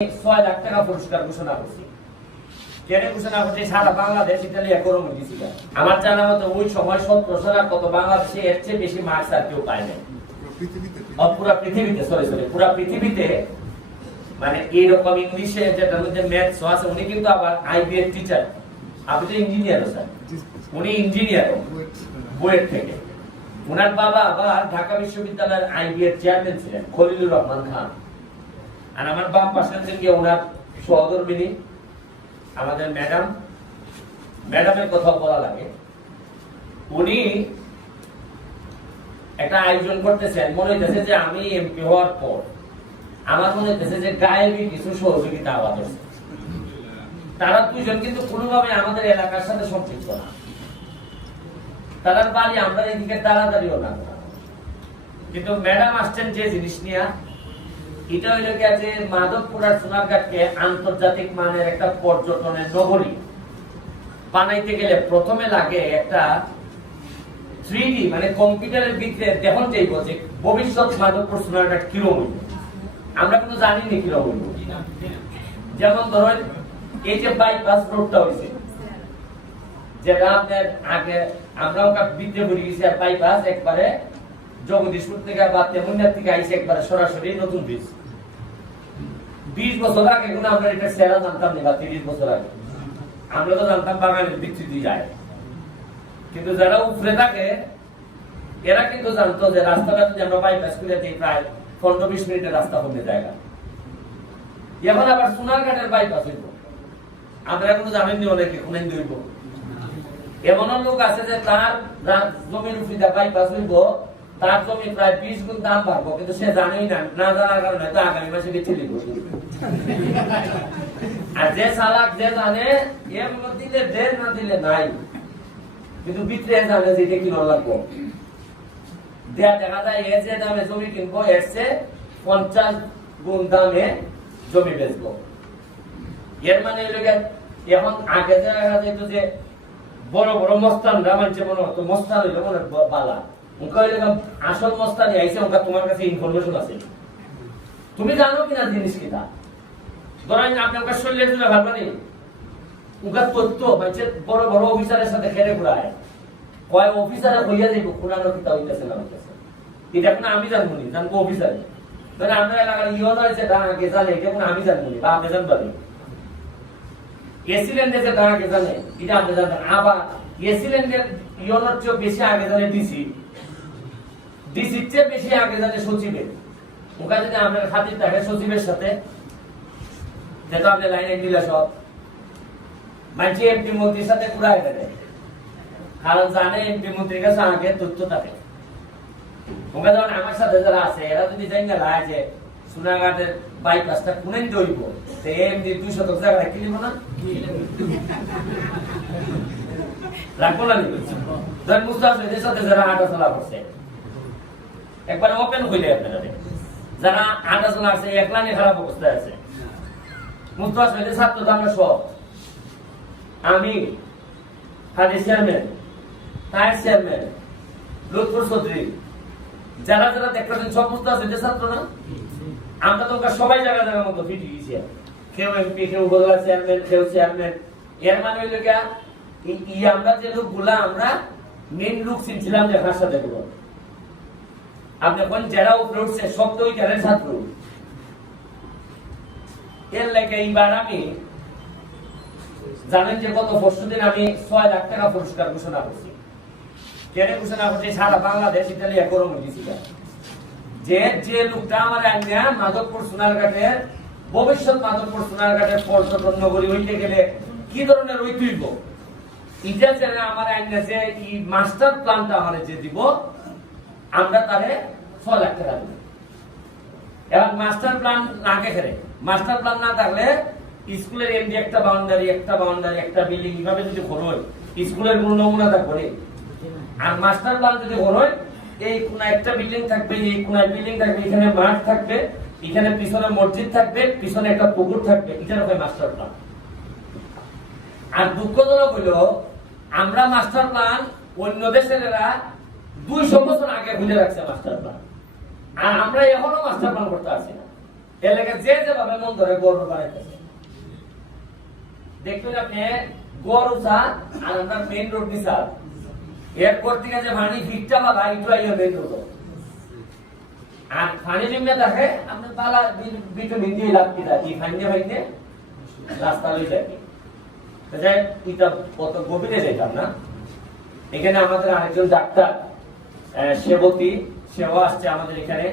ছয় লাখ টাকা পুরস্কার ঘোষণা করছি। কেন ঘোষণা করছে? সারা বাংলাদেশ ইতালি একরম দিছিল আমার জানা মতো ওই সময় সত্তর সাল কত বাংলাদেশে এর চেয়ে বেশি মার্কস আর কেউ পায় নাই। পুরা পৃথিবীতে সরি সরি পুরা পৃথিবীতে মানে এইরকম ইংলিশে যেটার মধ্যে ম্যাথস আছে উনি কিন্তু আবার আইবিএর টিচার আপনি তো ইঞ্জিনিয়ার স্যার উনি ইঞ্জিনিয়ার বুয়েট থেকে। ওনার বাবা আবার ঢাকা বিশ্ববিদ্যালয়ের আইবিএর চেয়ারম্যান ছিলেন খলিলুর রহমান খান। আর আমার বাম পাশের থেকে ওনার সহধর্মিনী আমাদের ম্যাডাম। ম্যাডামের কথা বলা লাগে। উনি একটা আয়োজন করতেছেন, মনে হইতেছে যে আমি এমপি হওয়ার পর আমার মনে হইতেছে যে গায়েবী কিছু সহযোগিতা আওয়াজ হচ্ছে তারা দুজন কিন্তু কোনোভাবে আমাদের এলাকার সাথে সম্পৃক্ত না। তারার বাড়ি আমরা এদিকে তাড়াতাড়িও না। কিন্তু ম্যাডাম আসছেন যে জিনিস নিয়ে এটা হইল যে সোনারঘাটকে আন্তর্জাতিক মানের একটা পর্যটনের নগরী। বানাইতে গেলে প্রথমে লাগে একটা থ্রি মানে কম্পিউটারের ভিতরে দেখুন চাইব যে ভবিষ্যৎ মাধবপুর সোনারঘাট কিরম আমরা কিন্তু জানি না কিরম যেমন ধরেন, এই যে বাইপাস রোডটা হয়েছে যেটা আপনার আগে আমরা ওটা বিদ্যে পড়ে গেছি, আর বাইপাস একবারে জগদীশপুর থেকে বা তেমুনিয়ার থেকে আইসে একবারে সরাসরি নতুন ব্রিজ বিশ বছর আগে কিন্তু আমরা এটা সেরা জানতাম না, বা তিরিশ বছর আগে। আমরা তো জানতাম বাঙালির বিচ্যুতি যায়। কিন্তু যারা উপরে থাকে, এরা কিন্তু জানতো যে রাস্তাটা যদি আমরা বাইপাস করে দিই, প্রায় পনেরো বিশ মিনিটের রাস্তা কমে জায়গা। এখন আবার সোনারঘাটের বাইপাস হইব। আমরা এখনও জানেননি অনেকে কোন হইব এমন লোক আছে যে তার জমির উপরে বাইপাস হইব তার জমি প্রায় বিশ গুণ দাম বাড়বো, কিন্তু সে জানেই না না জানার কারণে তো আগামী মাসে বেঁচে দিব। আর যে সালাক যে জানে এর দিলে দেড় না দিলে নাই। কিন্তু ভিতরে জানে যে এটা কিনো লাগবো। দেখা যায়, এ যে দামে জমি কিনবো, এর চেয়ে পঞ্চাশ গুণ দামে জমি বেচবো। এর মানে এখন আগে দেখা যেত যে বড় বড় মস্তানরা মানছে মনে হতো মস্তান হইল মনে বালা। উনকা আসল মস্তানি আইসে উনকা তোমার কাছে ইনফরমেশন আছে। তুমি জানো কিনা জিনিস কিনা ধরেন আপনার শরীরের জন্য ভাববানি উনকা তথ্য মানছে বড় বড় অফিসারের সাথে খেলে ঘুরায়। কয়, অফিসারে হইয়া যাইব কোরআনের কিতাব হইতেছে না হইতেছে? এটা কোনো আমি জানব নি, জানব অফিসারে। মানে আমরা এলাকার ইয়ন হয়েছে আগে জানে এটা আমি জানব নি, বা আপনি জানবেন এসিলেন্ডে যে তারা আগে জানে এটা আপনি জানবেন। আবার এসিলেন্ডের ইয়নের চেয়ে বেশি আগে জানে ডিসি ডিসির চেয়ে বেশি আগে জানে সচিবের। ওটা যদি আপনার খাতির থাকে সচিবের সাথে যেটা আপনি লাইনে দিলে সব, মানছি এমপি মন্ত্রীর সাথে ঘুরাই দেবে। কারণ জানে এমপি মন্ত্রীর কাছে আগে তথ্য থাকে। ওকে যেমন আমার সাথে যারা আছে, এরা যদি জানি না যে সোনাঘাটের বাইপাসটা কোনে দইব তো এমনি দুই শতক জায়গা কি নিব না? রাখব না নিব। ধর সাথে যারা হাঁটা চলা করছে একবার ওপেন হইলে আপনারা যারা চলা আছে, একলা নিয়ে খারাপ অবস্থায় আছে। মুস্তাফিজের ছাত্র, তো আমরা সব। আমি হাজি চেয়ারম্যান চেয়ারম্যান লুৎফর চৌধুরী। যারা যারা দেখতেছেন, সব মুস্তাফিজ ছাত্র না? আমরা তো সবাই জায়গা জায়গার মতো ফিট গেছি কেউ এমপি কেউ উপজেলা চেয়ারম্যান কেউ চেয়ারম্যান এর মানে হইল আমরা যে লোকগুলা, আমরা মেন লোক চিনছিলাম যে ভাষা দেখব আপনি কোন যারা উপরে উঠছে সব ওই ছাত্র এর লাগে এইবার আমি জানেন যে গত পরশু দিন আমি ছয় লাখ টাকা পুরস্কার ঘোষণা করছি কেন ঘোষণা করছি সারা বাংলাদেশ দিয়েছিল যে যে লোকটা আমার আইনা মাধবপুর ভবিষ্যৎ মাধবপুর সোনারঘাটের পর্যটন নগরী হইতে গেলে কি ধরনের ঐতিহ্য? এটা যে আমার আইনা যে এই মাস্টার প্ল্যানটা আমার যে দিব আমরা তারে ছয় লাখ টাকা দিব এবং মাস্টার প্ল্যান না খেলে মাস্টার প্ল্যান না থাকলে স্কুলের এমনি একটা বাউন্ডারি একটা বাউন্ডারি একটা বিল্ডিং এইভাবে যদি করোয় স্কুলের কোনো নমুনা থাকবে আর মাস্টার প্ল্যান যদি হয়, এই কোন একটা বিল্ডিং থাকবে, এই কোনায় বিল্ডিং থাকবে, এখানে মাঠ থাকবে, এখানে পিছনে মসজিদ থাকবে, পিছনে একটা পুকুর থাকবে এটার হয় মাস্টার প্ল্যান আর দুঃখজনক হইল, আমরা মাস্টার প্ল্যান অন্য দেশের এরা দুইশো বছর আগে রাখছে মাস্টার প্ল্যান আর আমরা এখনও মাস্টার প্ল্যান করতে না। যে যেভাবে মন ধরে গর্ব বানাইতেছে। দেখবেন আপনি আর আমরা মেইন রোড এয়ারপোর্ট থেকে যে ভানি ভিটটা বাবা এটা ইয়ে মেইন রোড আর নিম্নে দেখে বালা ভিটামিন দিয়ে থাকি রাস্তা লই যাই এটা কত গভীরে না। এখানে আমাদের আরেকজন ডাক্তার সেবতী সেও আসছে আমাদের এখানে।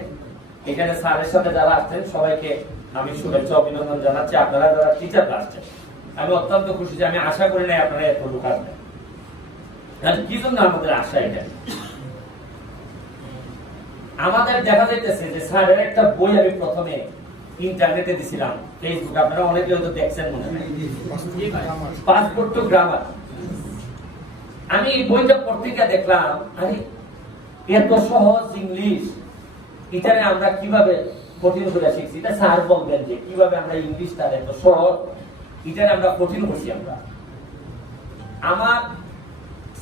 এখানে স্যারের সাথে যারা আসছেন সবাইকে আমি শুভেচ্ছা অভিনন্দন জানাচ্ছি। আপনারা যারা টিচার আসছেন আমি অত্যন্ত খুশি যে আমি আশা করি নাই আপনারা এত লোক আসবেন। আর কি জন্য আমাদের আশা এটা? আমাদের দেখা যাইতেছে যে স্যারের একটা বই আমি প্রথমে ইন্টারনেটে দিছিলাম ফেসবুক আপনারা অনেকে হয়তো দেখছেন মনে হয়। পাসপোর্ট টু গ্রামার আমি এই বইটা পড়তে গিয়ে দেখলাম আরে এত সহজ ইংলিশ এখানে আমরা কীভাবে কঠিন করে শিখছি? এটা স্যার বলবেন যে কীভাবে আমরা ইংলিশটা এত সহজ। এটারে আমরা কঠিন করছি আমরা। আমার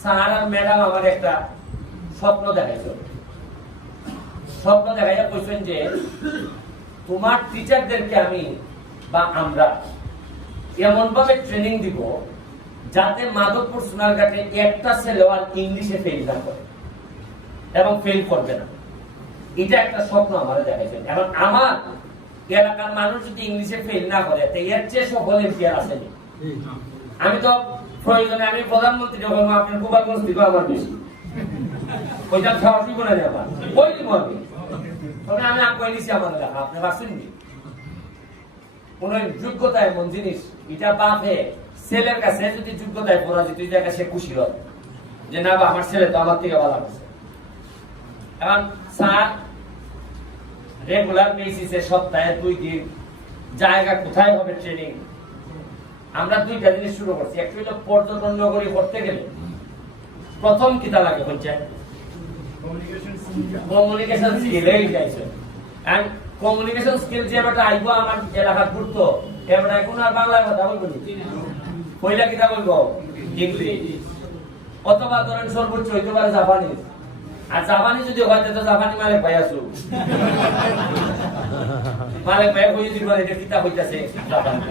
স্যার আর ম্যাডাম আমার একটা স্বপ্ন দেখাইছিল স্বপ্ন দেখাইয়া কইছেন যে, তোমার টিচারদেরকে আমি বা আমরা এমন ভাবে ট্রেনিং দিব যাতে মাধবপুর সোনারঘাটে একটা ছেলে আর ইংলিশে ফেল না করে। এবং ফেল করবে না। এটা একটা স্বপ্ন আমার দেখাইছেন। এখন আমার এলাকার মানুষ যদি ইংলিশে ফেল না করে, তো এর চেয়ে সফল এমপিআর আসেনি আমি তো প্রয়োজনে আমি প্রধানমন্ত্রী যখন আপনার গোপালগঞ্জ থেকে আমার বেশি। ওইটা না রে আমার। তবে আমি নিছি আমার আপনি কোন এমন জিনিস, এটা বাপে ছেলের কাছে যদি যোগ্যতায় পরাজিত এই জায়গায় সে খুশি হয়। যে না বা, আমার ছেলে তো আমার থেকে ভালো আছে। এখন স্যার রেগুলার বেসিসে সপ্তাহে দুই দিন। জায়গা কোথায় হবে ট্রেনিং আমরা দুইটা জিনিস শুরু করছি। একটা হলো পর্যটন নগরী করতে গেলে প্রথম কিতা লাগে কমিউনিকেশন স্কিল এই গাইছে এন্ড কমিউনিকেশন স্কিল যে আইবো আমার এলাকার ঘুরতো এবারে কোন আর কথা বলব কইলা কিতা বলব? ইংলিশ অথবা ধরেন সর্বোচ্চ হইতে পারে জাপানিজ আর জাপানি যদি হয় তো জাপানি মালিক ভাই আছো। মালিক ভাই কই দিবা এটা কিতা হইতাছে জাপানি?